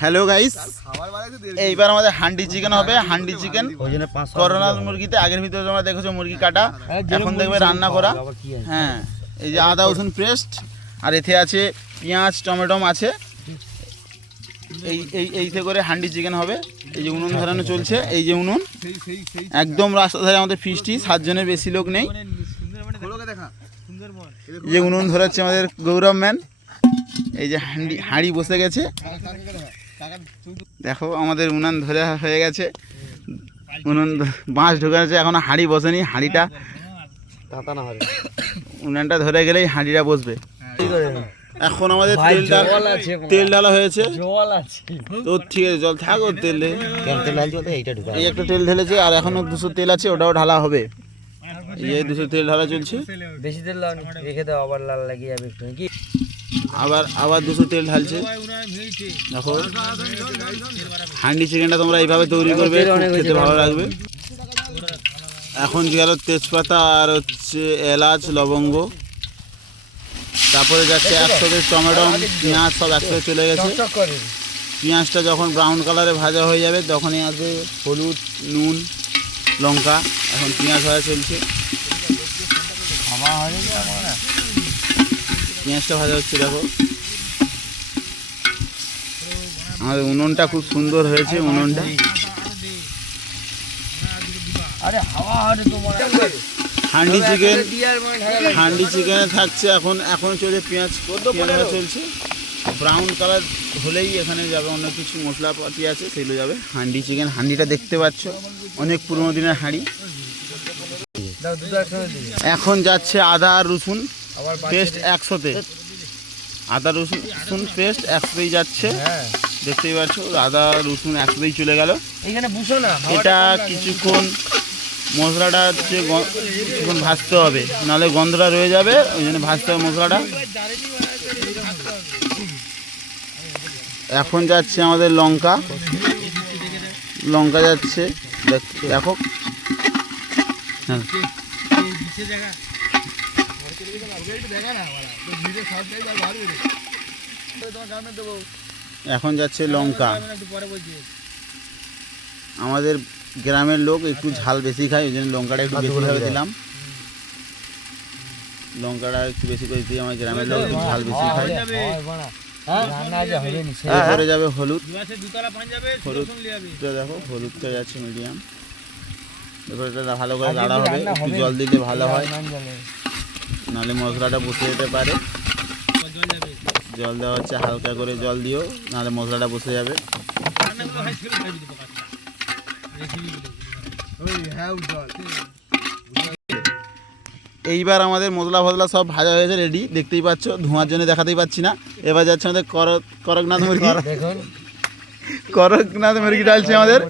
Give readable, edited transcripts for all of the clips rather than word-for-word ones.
Hello guys, এইবার আমাদের handi chicken হবে। হান্ডি চিকেন করোনা মুরগিতে আগের ভিতরে তোমরা দেখেছো মুরগি কাটা, এখন দেখবে রান্না করা। হ্যাঁ, এই যে আদা রসুন পেস্ট, আর এতে আছে পেঁয়াজ টমেটো আছে। এইতে করে হান্ডি চিকেন হবে। এই যে উনুন ধরানো চলছে, এই যে উনুন একদম রাস্তা ধারে আমাদের ফিস্টি, 7 জনের বেশি লোক নেই। এই যে উনুন ধরাচ্ছে আমাদের গৌরব ম্যান। এই যে হাঁড়ি বসে গেছে, দেখো আমাদের উনান ধরে হয়ে গেছে। উনুন বাঁশ ঢোকাচ্ছে, এখনো হাঁড়ি বসেনি। হাঁড়িটা উনানটা ধরে গেলেই হাঁড়িটা বসবে। এখন আমাদের তেল ঢালা হয়েছে তো, ঠিক আছে জল থাক, ওর তেল এই একটা তেল ঢেলেছে, আর এখনো 200 তেল আছে, ওটাও ঢালা হবে। এই 200 তেল ঢালা চলছে। বেশি তেল রেখে দাও, আবার লাল লাগিয়ে যাবে একটু নাকি। আবার 200 তেল ঢালছে। দেখো হান্ডি চিকেনটা তোমরা এইভাবে তৈরি করবে, খেতে ভালো লাগবে। এখন গেল তেজপাতা আর হচ্ছে এলাচ লবঙ্গ, তারপরে যাচ্ছে একসাথে টমেটো পেঁয়াজ সব একসাথে চলে গেছে। পেঁয়াজটা যখন ব্রাউন কালারে ভাজা হয়ে যাবে তখনই আসবে হলুদ নুন লঙ্কা। এখন পেঁয়াজ ভাজা চলছে, পেঁয়াজটা ভাজা হচ্ছে। দেখো আমাদের উনুনটা খুব সুন্দর হয়েছে। উনুনটা হান্ডি চিকেনে থাকছে। এখন চলছে পেঁয়াজ চলছে, ব্রাউন কালার হলেই এখানে যাবে অনেক কিছু মশলাপাতি আছে, সেগুলো যাবে। হান্ডি চিকেন, হান্ডিটা দেখতে পাচ্ছ অনেক পুরোনো দিনের হাঁড়ি। এখন যাচ্ছে আদা আর রসুন পেস্ট 100-তে, আদা রসুন পেস্ট 100-তেই যাচ্ছে। দেখতেই পাচ্ছ আদা রসুন 100-তেই চলে গেল। এটা কিছুক্ষণ মশলাটা হচ্ছে কিছুক্ষণ ভাজতে হবে, নাহলে গন্ধটা রয়ে যাবে, ওই জন্য ভাজতে হবে মশলাটা। এখন যাচ্ছে আমাদের লঙ্কা যাচ্ছে, দেখো এখন যাচ্ছে লঙ্কা। আমাদের গ্রামের লোক একটু ঝাল বেশি খায়, ওই জন্য লঙ্কাটা একটু বেশিভাবে দিলাম। লঙ্কাটা একটু বেশি করে দিয়ে আমার গ্রামের লোক একটু ঝাল বেশি খায়। এরপরে যাবে হলুদ, দেখো হলুদটা যাচ্ছে মিডিয়াম। এরপরে এটা ভালো করে লাড়া হবে, একটু জল দিলে ভালো হয়, নাহলে মশলাটা বসে যেতে পারে। জল দেওয়া হচ্ছে, হালকা করে জল দিও, নাহলে মশলাটা বসে যাবে। এইবার আমাদের মশলা ফসলা সব ভাজা হয়েছে, রেডি। দেখতেই পাচ্ছ, ধোঁয়ার জন্য দেখাতেই পাচ্ছি না। এবার যাচ্ছে আমাদের করকনাথ মুরগি। করকনাথ মুরগি ডালছে আমাদের।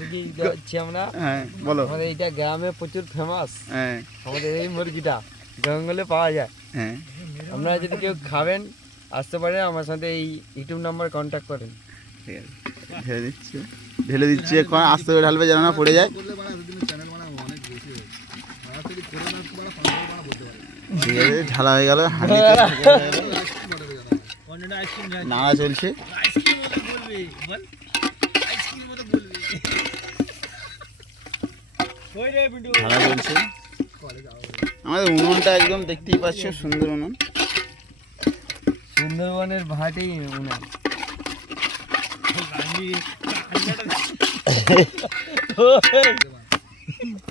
হ্যাঁ বলো, আমাদের এইটা গ্রামে প্রচুর ফেমাস। হ্যাঁ, আমাদের এই মুরগিটা জঙ্গলে পাওয়া যায়। হ্যাঁ, আপনারা যদি কেউ খাবেন আসতে পারেন, আমার সাথে এই ইউটিউব নাম্বার কন্ট্যাক্ট করেন। ঠিক আছে, ঢেলে দিচ্ছি। এখন আস্তে করে ঢালবে যেন না পড়ে যায়। ঠিক আছে, ঢালা হয়ে গেল। নাড়া চলছে। ঢালা চলছে। আমাদের উনুনটা একদম দেখতেই পাচ্ছ, সুন্দর উনুন, সুন্দরবনের ভাটেই উনুন।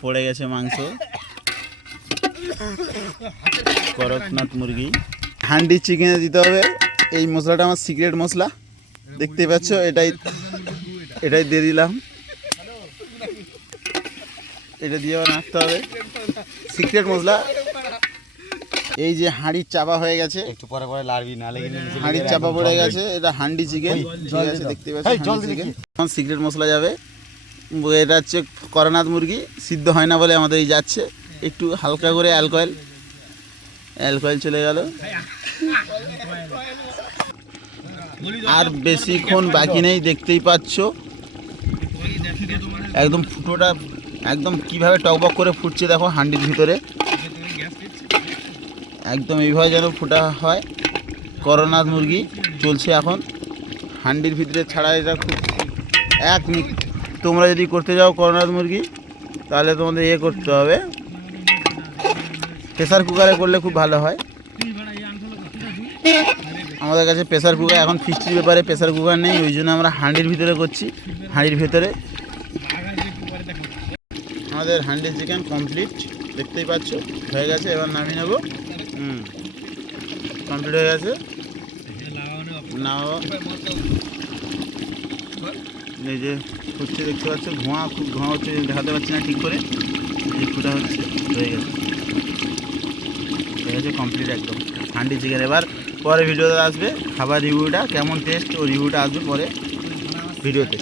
পড়ে গেছে মাংস। করকনাথ মুরগি হান্ডি চিকেনে দিতে হবে এই মশলাটা, আমার সিক্রেট মশলা দেখতেই পাচ্ছ। এটাই দিয়ে দিলাম, এটা দিয়ে আবার নাড়তে হবে। সিক্রেট মশলা। এই যে হাঁড়ির চাপা হয়ে গেছে, একটু পরে লাড়বি, নালে হাঁড়ির চাপা পড়ে গেছে। এটা হান্ডি চিকেন, ঠিক আছে, দেখতে পাচ্ছ চিকেন। এখন সিক্রেট মশলা যাবে। এটা হচ্ছে করকনাথ মুরগি, সিদ্ধ হয় না বলে আমাদের এই যাচ্ছে। একটু হালকা করে অ্যালকোহল চলে গেল। আর বেশিক্ষণ বাকি নেই, দেখতেই পাচ্ছ একদম ফুটোটা একদম কিভাবে টকবক করে ফুটছে। দেখো হান্ডির ভিতরে একদম এইভাবে যেন ফুটা হয়। করকনাথ মুরগি চলছে এখন। হান্ডির ভিতরে ছাড়া এটা খুব তোমরা যদি করতে যাও করনাথ মুরগি তাহলে তোমাদের করতে হবে, প্রেসার কুকারে করলে খুব ভালো হয়। আমাদের কাছে প্রেসার কুকার এখন ফিস্টির ব্যাপারে প্রেসার কুকার নেই, ওই জন্য আমরা হান্ডির ভিতরে করছি। হাঁড়ির ভিতরে আমাদের হান্ডি চিকেন কমপ্লিট, দেখতেই পাচ্ছ হয়ে গেছে। এবার নামিয়ে নেব। কমপ্লিট হয়ে গেছে। এই যে ফুটছে দেখতে পাচ্ছ, খুব ধোঁয়া হচ্ছে, দেখাতে পাচ্ছি না ঠিক করে, এই ফুটা হচ্ছে, হয়ে গেছে কমপ্লিট একদম হান্ডি চিকেন। এবার পরে ভিডিওতে আসবে খাবার রিভিউটা, কেমন টেস্ট ও রিভিউটা আসবে পরে ভিডিওতে।